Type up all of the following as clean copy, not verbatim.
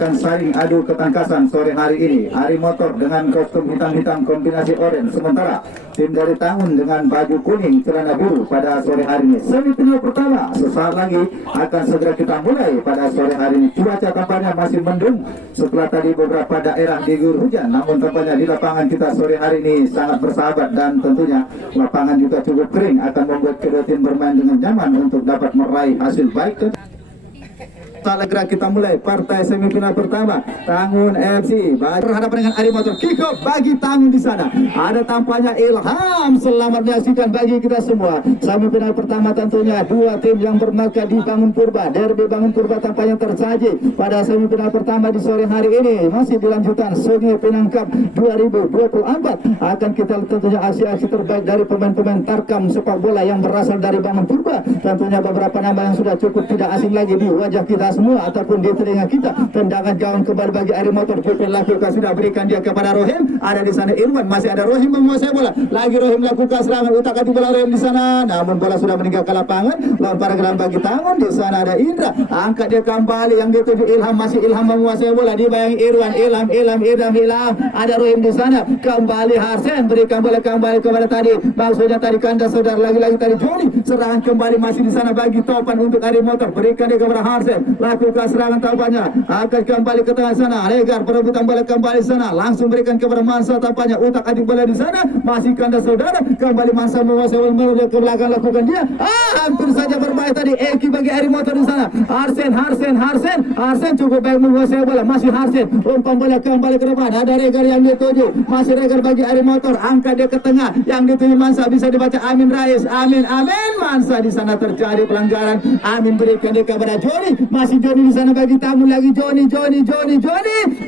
akan saling adu ketangkasan sore hari ini. Ari Motor dengan kostum hitam-hitam kombinasi oranye, sementara tim dari Tangun dengan baju kuning celana biru pada sore hari ini. Semifinal pertama sesaat lagi akan segera kita mulai pada sore hari ini. Cuaca tampaknya masih mendung setelah tadi beberapa daerah diguyur hujan, namun tampaknya di lapangan kita sore hari ini sangat bersahabat dan tentunya lapangan juga cukup kering, akan membuat kedua tim bermain dengan nyaman untuk dapat meraih hasil baik. Segera kita mulai partai semifinal pertama. Tangun FC berhadapan dengan Ari Motor. Kick off bagi Tangun di sana. Ada tampaknya Ilham. Selamat menyaksikan bagi kita semua. Semifinal pertama tentunya dua tim yang bermarka di Bangun Purba. Derby Bangun Purba tampaknya tersaji pada semifinal pertama di sore hari ini. Masih dilanjutkan Sungai Pinang Cup 2024. Akan kita tentunya aksi-aksi terbaik dari pemain-pemain Tarkam sepak bola yang berasal dari Bangun Purba. Tentunya beberapa nama yang sudah cukup tidak asing lagi di wajah kita semua ataupun di telinga kita. Tendangan gawang kembali bagi Ari Motor. Jupin lakukan, sudah berikan dia kepada Rohim. Ada di sana Irwan, masih ada Rohim menguasai bola. Lagi Rohim lakukan serangan, utak-atik bola Rohim di sana. Namun bola sudah meninggalkan lapangan. Lempar ke dalam bagi Tangun. Di sana ada Indra. Angkat dia kembali, yang dituju Ilham, masih Ilham menguasai bola. Dibayangi Irwan, Ilham. Ada Rohim di sana. Kembali Harsen, berikan bola kembali kepada tadi. Maksudnya tadi kanda saudara, lagi-lagi tadi Joni. Serangan kembali masih di sana bagi Topan untuk Ari Motor. Berikan dia kepada Harsen. Lakukan serangan tampaknya akan kembali ke tengah sana. Regar perebutan bola kembali sana, langsung berikan kepada Mansa tampaknya, utak adik bola di sana. Masih kanda saudara, kembali Mansa menguasai bola ke belakang, lakukan dia. Hampir saja berbahaya tadi. Eki bagi Ari Motor di sana. Harsen cukup baik menguasai bola. Masih Harsen, umpan bola kembali ke depan. Ada Regar yang dituju, masih Regar bagi Ari Motor. Angkat dia ke tengah, yang dituju Mansa, bisa dibaca Amin Rais. Amin. Mansa di sana terjadi pelanggaran. Amin berikan dia kepada Joni. Masih Joni di sana bagi Tamu lagi Joni.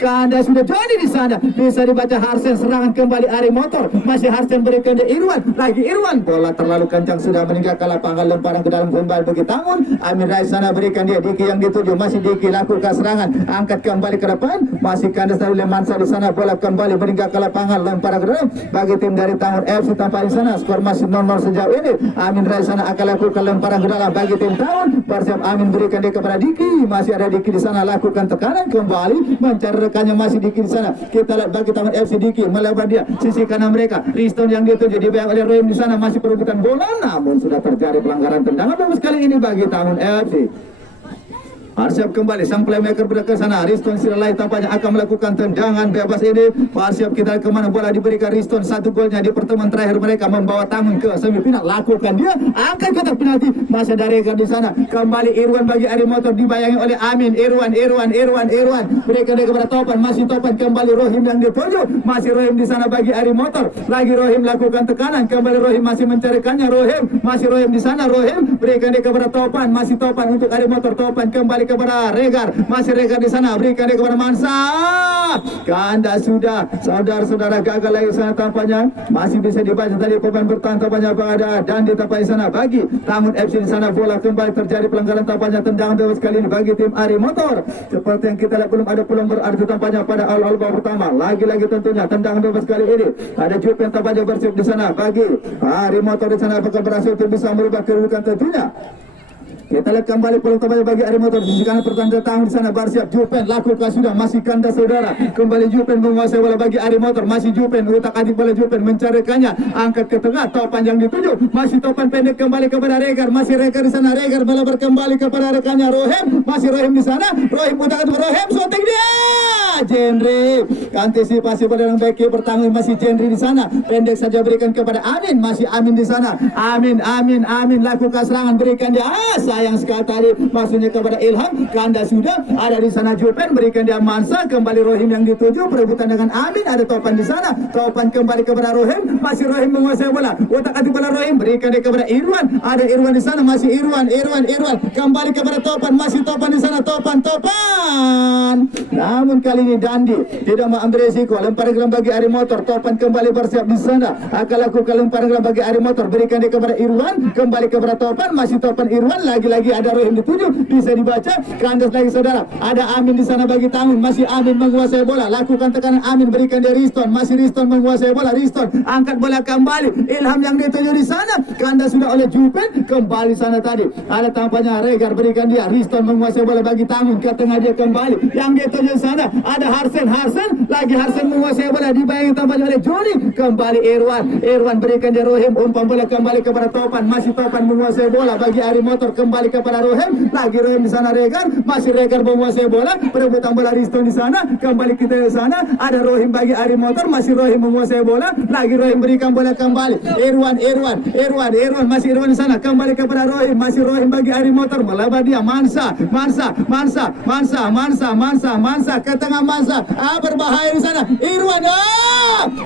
Kanda sudah Joni di sana. Bisa dibaca Harsen, serangan kembali Ari Motor. Masih Harsen berikan dia Irwan. Lagi Irwan. Bola terlalu kencang, sudah meninggalkan lapangan, lemparan ke dalam kembali bagi Tangun. Amin Rais sana berikan dia Diki yang dituju. Masih Diki lakukan serangan, angkat kembali ke depan. Masih kandas dari Lemansa di sana. Bola kembali meninggalkan lapangan, lemparan ke dalam bagi tim dari Tangun FC. Tanpa di sana skor masih 0-0 sejauh ini. Amin Rais sana akan lakukan lemparan ke dalam bagi tim Tangun. Bersiap Amin berikan dia kepada Diki. Masih ada Diki di sana, lakukan tekanan kembali, mencari rekannya. Masih Diki di sana. Kita lihat bagi Taman FC, Diki melebar dia sisi kanan mereka. Riston yang dituju dibayang oleh Rohim di sana, masih perebutan bola, namun sudah terjadi pelanggaran tendangan bagus kali ini bagi Taman FC. Arsyap kembali, sang playmaker berdekat sana. Riston Siralai tampaknya akan melakukan tendangan bebas ini. Arsyap kita kemana bola diberikan Riston. Satu golnya di pertemuan terakhir mereka membawa Tangun ke semifinal. Lakukan dia, angkat kotak penalti. Masih ada Regar di sana. Kembali Irwan bagi Ari Motor, dibayangi oleh Amin. Irwan. Berikan dia kepada Topan. Masih Topan, kembali Rohim yang dituju. Masih Rohim di sana bagi Ari Motor. Lagi Rohim lakukan tekanan. Kembali Rohim masih mencarikannya. Masih Rohim di sana. Rohim berikan dia kepada Topan. Masih Topan untuk Ari Motor. Topan kembali kepada Regar, masih Regar di sana, berikan dia kepada Mansa. Kanda sudah, saudara-saudara gagal lagi sana tampaknya. Masih bisa dibaca tadi pemain bertahan tampaknya pada Dandi tampaknya sana bagi Tangun FC di sana. Bola kembali terjadi pelanggaran tampaknya, tendangan bebas kali ini bagi tim Ari Motor. Seperti yang kita lihat belum ada peluang berarti tampaknya pada awal babak pertama. Lagi-lagi tentunya tendangan bebas kali ini. Ada Jupen tampaknya bersiap di sana bagi Ari Motor di sana. Apakah berhasil untuk bisa merubah kedudukan tentunya? Kita lihat kembali peluang tampaknya bagi Ari Motor. Sisi kanan pertahanan Tangun di sana bersiap. Jupen lakukan sudah, masih kanda saudara. Kembali Jupen menguasai bola bagi Ari Motor. Masih Jupen, utak-atik bola Jupen mencarikannya, angkat ke tengah. Topan yang dituju, masih Topan pendek kembali kepada Regar. Masih Regar di sana. Regar bola berkembali kepada rekannya Rohim. Masih Rohim di sana. Rohim utak-atik Rohim, shooting dia. Jendri antisipasi pada yang baik pertanggung. Masih Jendri di sana. Pendek saja berikan kepada Amin. Masih Amin di sana. Amin lakukan serangan, berikan dia. Sayang sekali tadi maksudnya kepada Ilham. Kanda sudah ada di sana. Jupen berikan dia Mansa. Kembali Rohim yang dituju, perebutan dengan Amin. Ada Topan di sana. Topan kembali kepada Rohim. Masih Rohim menguasai bola. Utak-atik bola Rohim, berikan dia kepada Irwan. Ada Irwan di sana. Masih Irwan. Kembali kepada Topan. Masih Topan di sana. Topan. Namun kali ini Dandi tidak mau ambil resiko. Lemparan gelang bagi Ari Motor. Topan kembali bersiap di sana. Akan lakukan lemparan gelang bagi Ari Motor. Berikan dia kepada Irwan. Kembali kepada Topan. Masih Topan Irwan. Lagi-lagi ada Rohim dituju. Bisa dibaca. Kandas lagi saudara. Ada Amin di sana bagi Tangun. Masih Amin menguasai bola. Lakukan tekanan Amin. Berikan dia Riston. Masih Riston menguasai bola. Riston angkat bola kembali. Ilham yang dituju di sana. Kandas sudah oleh Jupen. Kembali sana tadi. Ada tampaknya Regar. Berikan dia. Riston menguasai bola bagi Tangun. Ke tengah dia kembali. Yang dituju di sana. Ada Harsen. Lagi Harsen menguasai bola. Dibayangi tampaknya oleh Joni. Kembali Irwan berikan dia Rohim. Umpan bola kembali kepada Topan. Masih Topan menguasai bola bagi Ari Motor. Kembali kepada Rohim. Lagi Rohim di sana Regar. Masih Regar menguasai bola. Perebutan bola Riston di sana. Kembali kita di sana. Ada Rohim bagi Ari Motor. Masih Rohim menguasai bola. Lagi Rohim berikan bola kembali. Irwan masih Irwan di sana. Kembali kepada Rohim. Masih Rohim bagi Ari Motor. Melebar dia Mansa. Ke tengah Mansa. Berbahaya di sana. Irwan.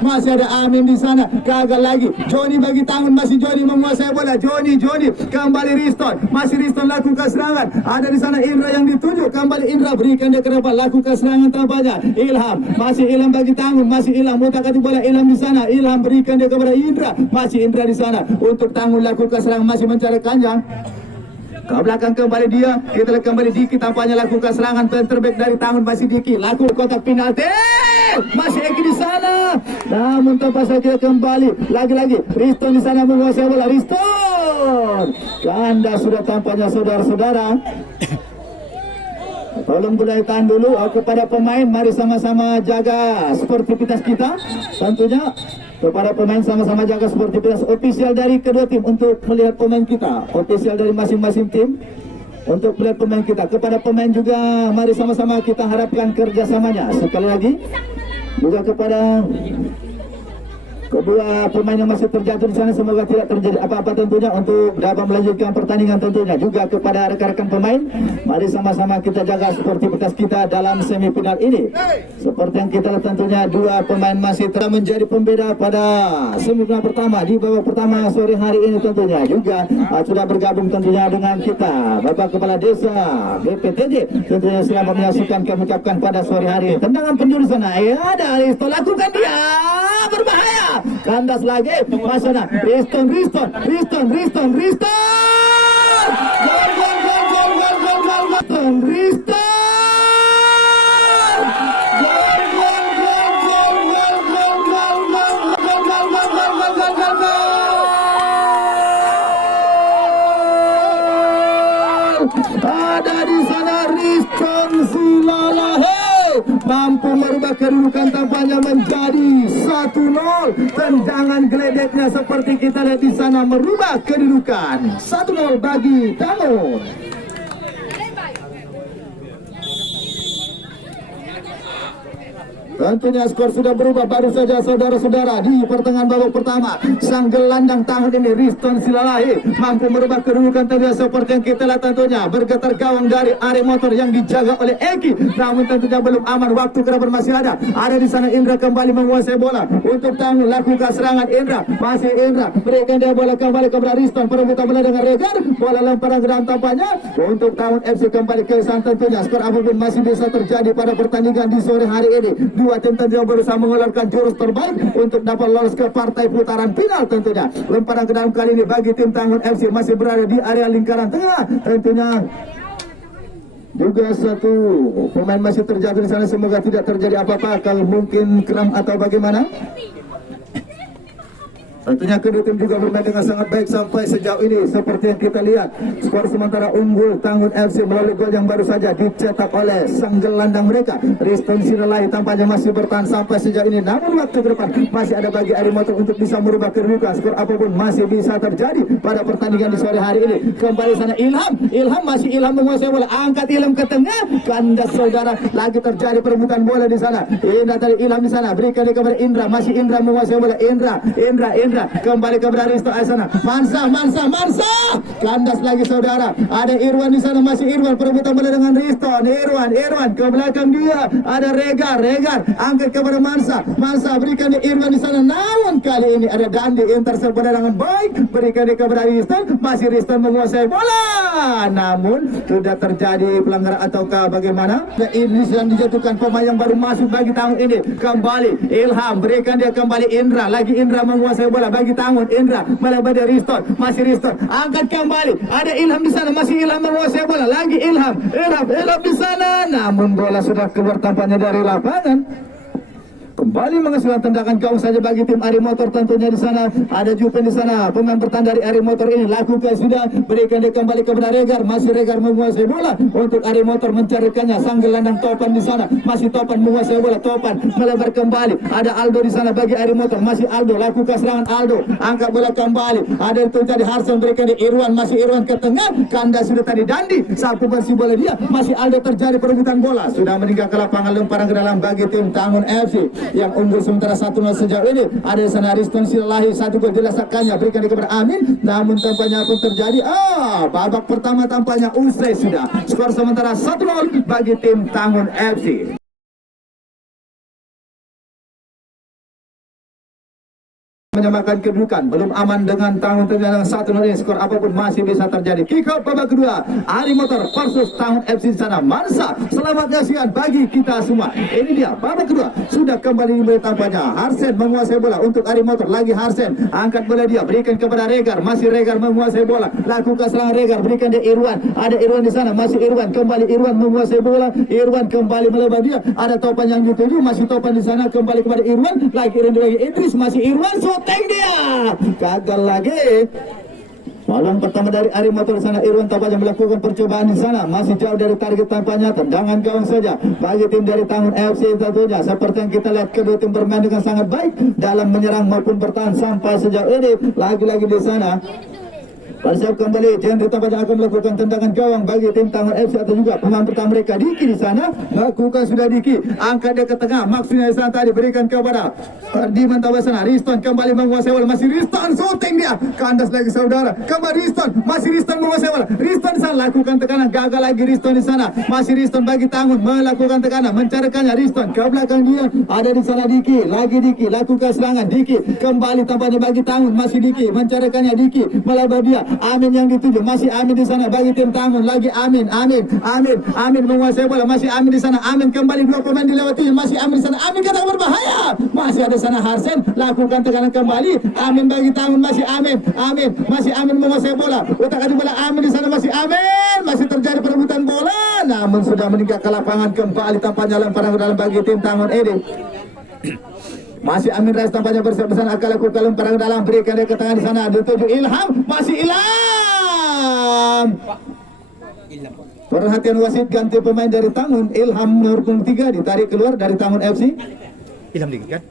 Masih ada Amin di sana. Gagal lagi. Joni bagi Tangun. Masih Joni menguasai bola. Joni kembali Riston. Masih Riston lakukan serangan. Ada di sana Indra yang dituju. Kembali Indra berikan dia ke depan. Lakukan serangan tampaknya. Ilham. Masih Ilham bagi Tangun. Masih Ilham. Mutakati bola Ilham di sana. Ilham berikan dia kepada Indra. Masih Indra di sana. Untuk Tangun lakukan serangan. Masih mencari Kanjang. Ke belakang kembali dia. Kita lihat kembali Diki tampaknya lakukan serangan terbaik dari Tangun. Masih Diki lakukan kotak penalti. Masih Eki di sana. Namun tanpa saja kembali. Lagi-lagi Riston di sana menguasai bola. Riston. Ganda sudah tampaknya saudara-saudara. Tolong boleh tahan dulu kepada pemain. Mari sama-sama jaga sportivitas kita. Tentunya kepada pemain sama-sama jaga sportivitas. Ofisial dari kedua tim untuk melihat pemain kita. Ofisial dari masing-masing tim untuk melihat pemain kita. Kepada pemain juga mari sama-sama kita harapkan kerjasamanya. Sekali lagi juga kepada kedua pemain yang masih terjatuh di sana, semoga tidak terjadi apa-apa tentunya untuk dapat melanjutkan pertandingan tentunya. Juga kepada rekan-rekan pemain, mari sama-sama kita jaga sportivitas kita dalam semifinal ini. Seperti yang kita lihat tentunya dua pemain masih telah menjadi pembeda pada semifinal pertama di babak pertama sore hari ini tentunya. Juga sudah bergabung tentunya dengan kita Bapak Kepala Desa BPTJ. Tentunya selamat menyaksikan kami ucapkan pada sore hari ini. Tendangan penjuru sana. Ada Aristo lakukan dia berbahaya. Kandas lagi Masana. Riston. Riston. Ada di sana Riston Silalahe mampu merubah kedudukan tampaknya menjadi 1-0. Tendangan geledeknya seperti kita lihat di sana merubah kedudukan 1-0 bagi Tangun. Tentunya skor sudah berubah baru saja saudara-saudara di pertengahan babak pertama. Sang gelandang tahun ini Riston Silalahi mampu merubah kedudukan tentunya seperti yang kita lihat tentunya. Bergetar gawang dari Ari Motor yang dijaga oleh Eki. Namun tentunya belum aman, waktu kerabat masih ada. Ada di sana Indra kembali menguasai bola. Untuk Tangun lakukan serangan Indra. Masih Indra berikan dia bola kembali kepada Riston. Perebutan bola dengan Regar. Bola lemparan ke dalam tampaknya. Untuk Tangun FC kembali ke sana tentunya. Skor apapun masih bisa terjadi pada pertandingan di sore hari ini. Dua tim tentunya berusaha mengeluarkan jurus terbaik untuk dapat lolos ke partai putaran final tentunya. Lemparan ke dalam kali ini bagi tim Tangun FC masih berada di area lingkaran tengah tentunya. Juga satu pemain masih terjatuh di sana, semoga tidak terjadi apa-apa. Kalau mungkin kram atau bagaimana. Tentunya kedua tim juga bermain dengan sangat baik sampai sejauh ini. Seperti yang kita lihat, skor sementara unggul Tangun FC melalui gol yang baru saja dicetak oleh sang gelandang mereka Riston Silalahi. Tampaknya masih bertahan sampai sejauh ini. Namun waktu ke depan masih ada bagi Ari Motor untuk bisa merubah kedudukan. Skor apapun masih bisa terjadi pada pertandingan di sore hari ini. Kembali sana Ilham masih Ilham menguasai bola. Angkat Ilham ke tengah. Kandas saudara, lagi terjadi perebutan bola di sana. Indra tadi Ilham di sana. Berikan dia kepada Indra. Masih Indra menguasai bola. Indra Indra, kembali kepada Risto Asana. Mansa. Kandas lagi saudara. Ada Irwan di sana, masih Irwan perebutan bola dengan Risto. Irwan ke belakang dia. Ada Regar, angkat kepada Mansa berikan di Irwan di sana. Namun kali ini ada Dandi intercept bola dengan baik, berikan di kepada Riston. Masih Riston menguasai bola. Namun sudah terjadi pelanggaran ataukah bagaimana? Ini sedang dijatuhkan pemain yang baru masuk bagi tahun ini. Kembali Ilham, berikan dia kembali Indra. Lagi Indra menguasai bola bagi tahun Indra. Malah pada Riston, masih Riston. Angkat kembali. Ada Ilham di sana, masih Ilham menguasai bola. Lagi Ilham di sana. Namun bola sudah keluar tampaknya dari lapangan. Kembali menghasilkan tendangan gawang saja bagi tim Ari Motor tentunya di sana. Ada Jupen di sana, pemain bertahan dari Ari Motor ini lakukan sudah, berikan dia kembali kepada Regar. Masih Regar menguasai bola untuk Ari Motor mencarikannya. Sang gelandang Topan di sana, masih Topan menguasai bola. Topan melebar kembali. Ada Aldo di sana bagi Ari Motor, masih Aldo lakukan serangan Aldo. Angkat bola kembali. Ada itu jadi Harson, berikan di Irwan, masih Irwan ke tengah. Kanda sudah tadi Dandi, sapu bersih bola dia. Masih Aldo terjadi perebutan bola. Sudah meninggalkan lapangan, lemparan ke dalam bagi tim Tangun FC yang unggul sementara 1-0 sejauh ini. Ada di sana Riston Silalahi, satu gol dirasakannya, berikan di kepada Amin. Namun tampaknya pun terjadi babak pertama tampaknya usai sudah. Skor sementara 1-0 bagi tim Tangun FC. Menyamakan kedudukan, belum aman dengan Tangun dengan 1-0 ini. Skor apapun masih bisa terjadi. Kick off babak kedua, Ari Motor versus Tangun FC di sana. Mansa, selamat menyaksikan bagi kita semua. Ini dia babak kedua, sudah kembali dimulai tampaknya. Harsen menguasai bola untuk Ari Motor. Lagi Harsen, angkat bola dia, berikan kepada Regar. Masih Regar menguasai bola. Lakukan serangan Regar, berikan dia Irwan. Ada Irwan di sana, masih Irwan. Kembali Irwan menguasai bola. Irwan kembali melebar dia. Ada Topan yang dituju, masih Topan di sana. Kembali kepada Irwan. Lagi Idris, masih Irwan. Shooting dia, gagal lagi. Malam pertama dari Ari Motor sana. Irwan tampaknya melakukan percobaan di sana, masih jauh dari target tampaknya. Tendangan gawang saja bagi tim dari Tangun FC tentunya. Seperti yang kita lihat, kedua tim bermain dengan sangat baik dalam menyerang maupun bertahan sampai sejauh ini. Lagi-lagi di sana Persib kembali, Jendri tampaknya akan melakukan tendangan gawang bagi tim Tangun FC atau juga pemain pertama mereka. Diki di sana, lakukan sudah Diki, angkat dia ke tengah, maksudnya di sana tadi berikan kepada Diman tampaknya sana. Riston kembali menguasai bola, masih Riston, shooting dia, kandas lagi saudara, kembali Riston, masih Riston menguasai bola. Riston di sana lakukan tekanan, gagal lagi Riston di sana, masih Riston bagi Tangun melakukan tekanan, mencarikannya Riston ke belakang dia. Ada di sana Diki, lagi Diki lakukan serangan, Diki kembali tampaknya bagi Tangun, masih Diki mencarikannya, Diki melebar dia. Amin yang dituju, masih Amin di sana bagi tim Tangun. Lagi Amin menguasai bola, masih Amin di sana. Amin kembali, dua pemain dilewati, masih Amin di sana. Amin kata berbahaya, masih ada sana Harsen, lakukan tekanan kembali. Amin bagi Tangun, masih Amin masih Amin menguasai bola. Utak-atik bola Amin di sana, masih Amin, masih terjadi perebutan bola. Namun sudah meninggal ke lapangan kembali tampaknya lemparan ke dalam bagi tim Tangun ini. Masih Amin Rais tampaknya bersiap di sana, akan lakukan lemparan ke dalam, berikan dia ke tengah di sana, dituju Ilham, masih Ilham. Perhatian wasit, ganti pemain dari Tangun. Ilham nomor 3 ditarik keluar dari Tangun FC. Ilham dikit kan?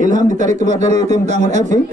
Ilham ditarik keluar dari tim Tangun FC.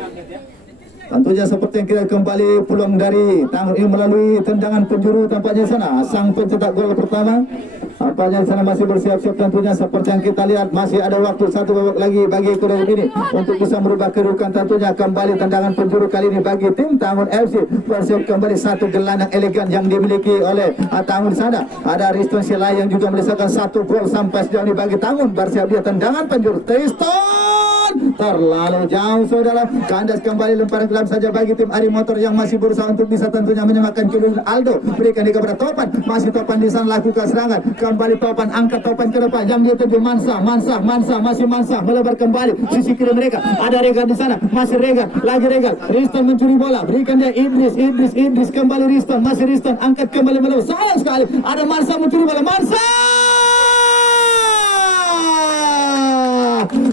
Tentunya seperti yang kita kembali pulang dari Tangun ini melalui tendangan penjuru tampaknya sana. Sang pencetak gol pertama tampaknya sana masih bersiap-siap tentunya. Seperti yang kita lihat masih ada waktu satu babak lagi bagi kedua ini untuk bisa merubah kedudukan tentunya. Kembali tendangan penjuru kali ini bagi tim Tangun FC. Bersiap kembali satu gelandang elegan yang dimiliki oleh Tangun sana. Ada Riston Silai yang juga menyelesaikan satu gol sampai sejauh ini bagi Tangun. Bersiap dia tendangan penjuru. Triston terlalu jauh saudara. Kandas kembali lemparan ke dalam saja bagi tim Ari Motor yang masih berusaha untuk bisa tentunya menyamakan kedudukan. Aldo berikan dia kepada Topan, masih Topan di sana lakukan serangan. Kembali Topan, angkat Topan ke depan yang dia tuju Mansa, masih Mansa melebar kembali sisi kiri mereka. Ada Regar di sana, masih Regar, lagi Regar. Riston mencuri bola, berikan dia Idris kembali Riston, masih Riston angkat kembali melebar. Sayang sekali, ada Mansa mencuri bola, Mansa.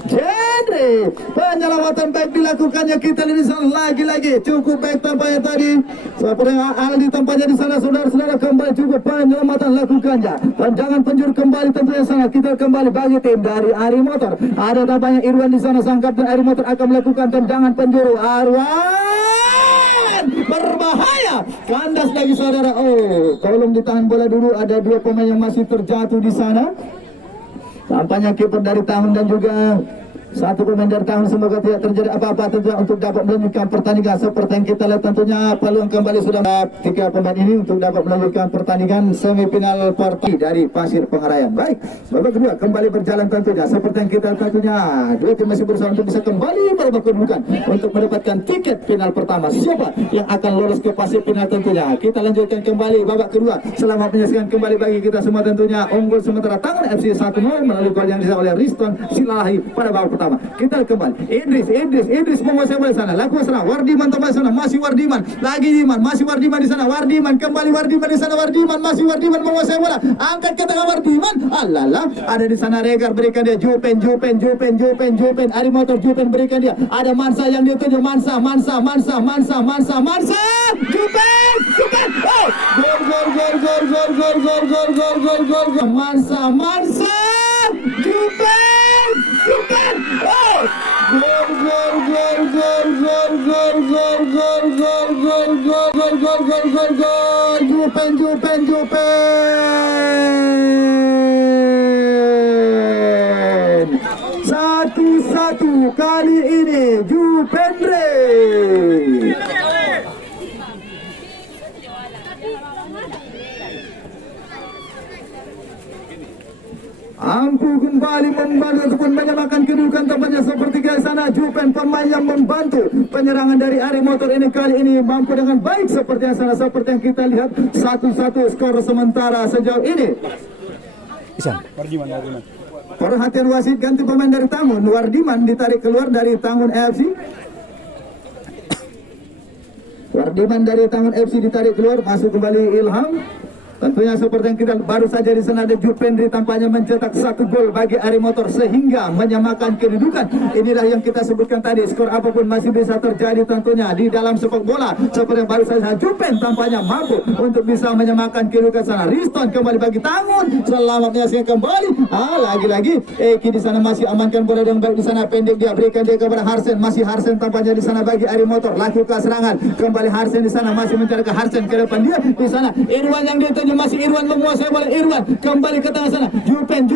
Jendri, penyelamatan baik dilakukannya, kita lihat di sana lagi-lagi cukup baik tampaknya tadi. Seperti yang Aldi tampaknya di sana saudara-saudara, kembali cukup penyelamatan lakukannya. Tendangan penjuru kembali tentunya sana, kita kembali bagi tim dari Ari Motor. Ada tampaknya Irwan di sana, sang kapten Ari Motor akan melakukan tendangan penjuru. Arwan berbahaya, kandas lagi saudara. Tolong ditahan bola dulu, ada dua pemain yang masih terjatuh di sana. Tampaknya kiper dari Tangun dan juga Satu pemain dari tahun, semoga tidak terjadi apa-apa tentunya untuk dapat melanjutkan pertandingan seperti yang kita lihat. Tentunya peluang kembali sudah tiga pemain ini untuk dapat melanjutkan pertandingan semifinal partai dari Pasir Pengarayan. Baik, babak kedua kembali berjalan tentunya seperti yang kita tentunya dua tim masih berusaha untuk bisa kembali babak kedudukan untuk mendapatkan tiket final pertama. Siapa yang akan lolos ke fase final tentunya kita lanjutkan kembali babak kedua. Selamat menyaksikan kembali bagi kita semua tentunya. Unggul sementara Tangun FC 1-0 melalui gol yang disahkan oleh Riston Silalahi pada babak pertama. Kita kembali Idris menguasai bola sana, lakukan serang Wardiman tambah sana, masih Wardiman lagi Diman, masih Wardiman di sana, Wardiman kembali Wardiman di sana, Wardiman masih Wardiman menguasai bola, angkat ke tengah Wardiman, alala ada di sana Regar berikan dia Jupen Ari Motor Jupen berikan dia, ada Mansa yang dia tuju, Mansa Jupen oh gol Mansa Jupen oh Jupen 1-1 kali ini Jupendre. Ampu kembali membantu ataupun menyamakan kedudukan tempatnya seperti ke sana. Jupen pemain yang membantu penyerangan dari Ari Motor ini kali ini mampu dengan baik seperti yang sana, seperti yang kita lihat 1-1 skor sementara sejauh ini. Perhatian wasit, ganti pemain dari Tangun. Wardiman ditarik keluar dari Tangun FC. Wardiman dari Tangun FC ditarik keluar, masuk kembali Ilham. Tentunya seperti yang kita baru saja di sana ada Jupendri tampaknya mencetak satu gol bagi Ari Motor sehingga menyamakan kedudukan. Inilah yang kita sebutkan tadi, skor apapun masih bisa terjadi tentunya di dalam sepak bola. Seperti yang baru saja Jupen tampaknya mampu untuk bisa menyamakan kedudukan sana. Riston kembali bagi Tangun, selamat menyaksikan kembali. Lagi-lagi Eki di sana masih amankan bola dengan baik di sana, pendek dia berikan dia kepada Harsen, masih Harsen tampaknya di sana bagi Ari Motor lakukan serangan. Kembali Harsen di sana masih mencari ke Harsen ke depan dia di sana. Irwan yang dia masih Irwan menguasai bola, Irwan kembali ke tengah sana, Jupen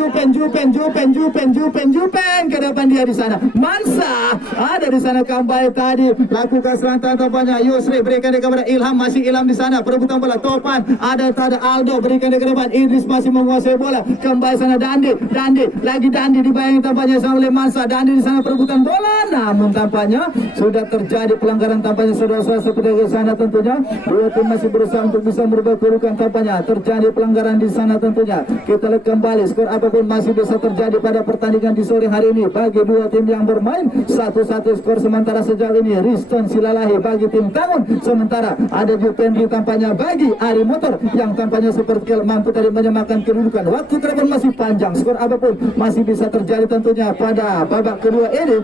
ke depan dia di sana, Mansa ada di sana kembali tadi lakukan serangan tampaknya Yusri berikan dia kepada Ilham, masih Ilham di sana perebutan bola, Topan ada Aldo berikan dia ke depan, Idris masih menguasai bola, kembali sana Dandi dibayangi tampaknya sama oleh Mansa, Dandi di sana perebutan bola, namun tampaknya sudah terjadi pelanggaran tampaknya saudara-saudara seperti di sana tentunya. Dua tim masih berusaha untuk bisa merubah kedudukan tampaknya. Terjadi pelanggaran di sana tentunya. Kita lihat kembali skor apapun masih bisa terjadi pada pertandingan di sore hari ini bagi dua tim yang bermain. 1-1 skor sementara sejauh ini. Riston Silalahi bagi tim Tangun, sementara ada Jupendi tampaknya bagi Ari Motor yang tampaknya seperti mampu tadi menyamakan kedudukan. Waktu ke depan masih panjang, skor apapun masih bisa terjadi tentunya pada babak kedua ini.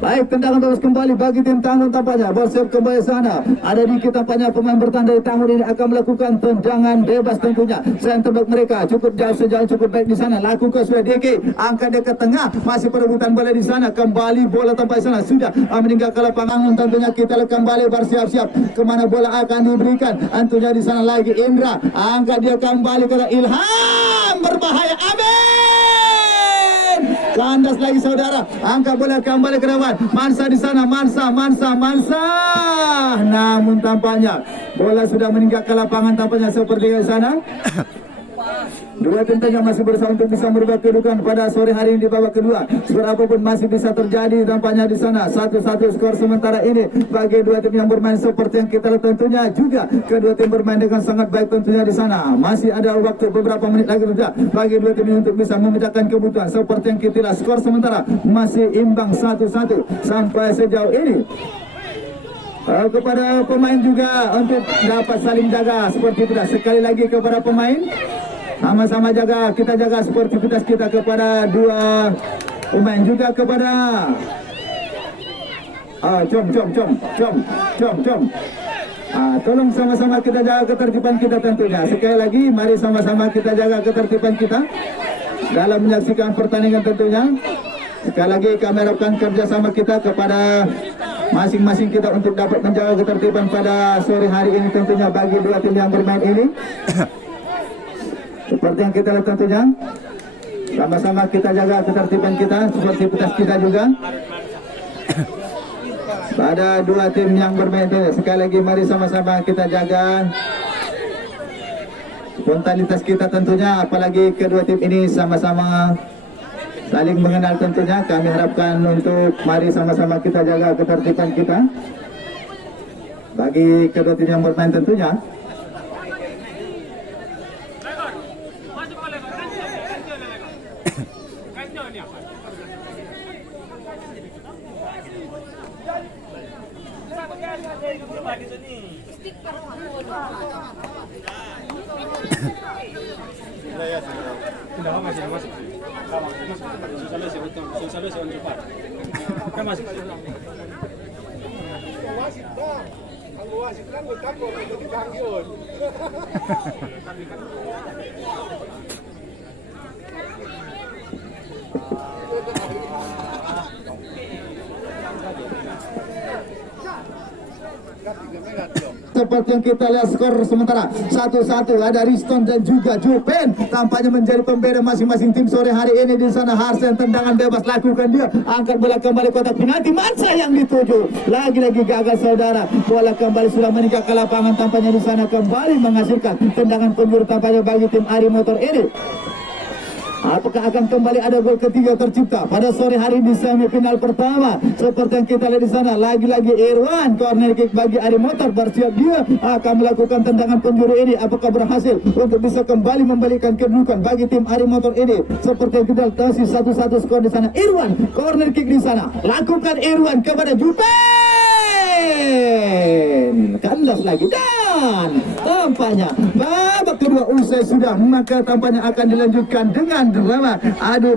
Baik, tendangan bagus kembali bagi tim Tangun tampaknya. Borsep kembali sana. Ada di kita tampaknya pemain bertahan dari Tangun ini akan melakukan tendangan bebas tentunya. Selain tembak mereka cukup jauh, sejauh cukup baik di sana. Lakukan sudah DK, angkat dia ke tengah. Masih perebutan bola di sana. Kembali bola tampaknya sana sudah meninggalkan lapangan tentunya. Kita lihat kembali bersiap-siap kemana bola akan diberikan. Tentunya di sana lagi Indra. Angkat dia kembali ke Ilham, berbahaya. Amin. Kandas lagi saudara, angkat bola kembali ke depan. Mansa di sana, Mansa. Namun tampaknya bola sudah meninggalkan lapangan tampaknya seperti di sana. Dua tim tengah masih berusaha untuk bisa merubah kedudukan pada sore hari ini di babak kedua. Skor apapun masih bisa terjadi tampaknya di sana. 1-1 skor sementara ini bagi dua tim yang bermain seperti yang kita lihat tentunya juga. Kedua tim bermain dengan sangat baik tentunya di sana. Masih ada waktu beberapa menit lagi saja bagi dua tim ini untuk bisa memecahkan kebutuhan. Seperti yang kita lihat skor sementara masih imbang 1-1 sampai sejauh ini. Kepada pemain juga untuk dapat saling jaga seperti itu. Sekali lagi kepada pemain, sama-sama jaga, kita jaga sportivitas kita kepada dua pemain juga kepada tolong sama-sama kita jaga ketertiban kita tentunya. Sekali lagi mari sama-sama kita jaga ketertiban kita dalam menyaksikan pertandingan tentunya. Sekali lagi kami harapkan kerjasama kita kepada masing-masing kita untuk dapat menjaga ketertiban pada sore hari ini tentunya bagi dua tim yang bermain ini. Seperti yang kita lihat tentunya Sama-sama kita jaga ketertiban kita, sportivitas kita juga. Pada dua tim yang bermain ini, sekali lagi mari sama-sama kita jaga spontanitas kita tentunya, apalagi kedua tim ini sama-sama saling mengenal tentunya. Kami harapkan untuk mari sama-sama kita jaga ketertiban kita bagi kedua tim yang bermain tentunya. Seperti yang kita lihat skor sementara 1-1, ada Riston dan juga Jupen tampaknya menjadi pembeda masing-masing tim sore hari ini. Di sana Harsen tendangan bebas lakukan, dia angkat bola kembali kotak penalti, Mansa yang dituju, lagi-lagi gagal saudara, bola kembali sudah meningkat ke lapangan, tampaknya di sana kembali menghasilkan tendangan penjuru tampaknya bagi tim Ari Motor ini. Apakah akan kembali ada gol ketiga tercipta pada sore hari di semifinal pertama? Seperti yang kita lihat di sana, lagi-lagi Irwan corner kick bagi Ari Motor, bersiap dia akan melakukan tendangan penjuru ini. Apakah berhasil untuk bisa kembali membalikan kedudukan bagi tim Ari Motor ini? Seperti yang kita lihat, 1-1 skor di sana. Irwan corner kick di sana, lakukan Irwan kepada Jupen, kandas lagi, dan tampaknya babak kedua usai sudah, maka tampaknya akan dilanjutkan dengan drama adu